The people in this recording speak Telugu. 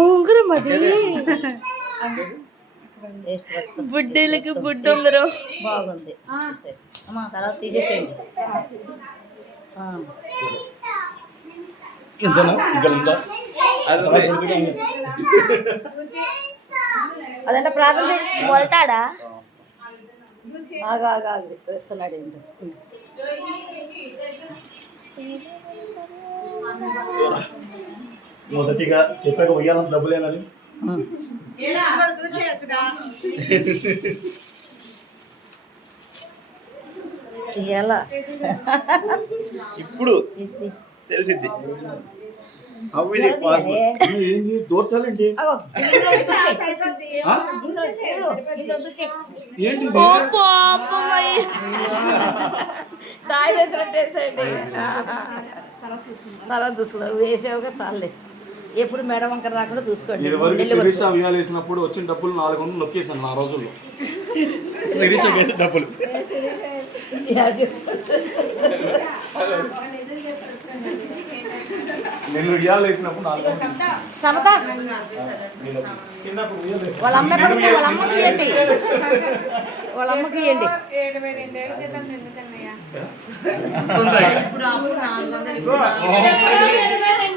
ఉంగరం అది బుడ్డీలకి బుడ్డ ఉంగరం బాగుంది. అమ్మా తర్వాత తీసేసేయండి. అదంటే ప్రార్థన చేయండి. మొలతాడా వేస్తున్నాడు. మొదటిగా చెప్పాక ఉయ్యాలంత డబ్బులేనని ఇప్పుడు తెలిసింది. దూర్చాలండి ఏంటి కాయ వేసినట్టు వేసేయండి. తర్వాత చూసుకున్నావు వేసావుగా చాలే. ఎప్పుడు మేడం వంకర రాకుండా చూసుకోండి. శిరీష ఉయ్యాలు వేసినప్పుడు వచ్చిన డబ్బులు 400 నొక్కేసాను ఆ రోజుల్లో. శిరీష వేసిన డబ్బులు నేను ఉయ్యాలు వేసినప్పుడు సమత వాళ్ళ అమ్మ వాళ్ళ అమ్మకి ఇవ్వండి. వాళ్ళ అమ్మకి ఇవ్వండి.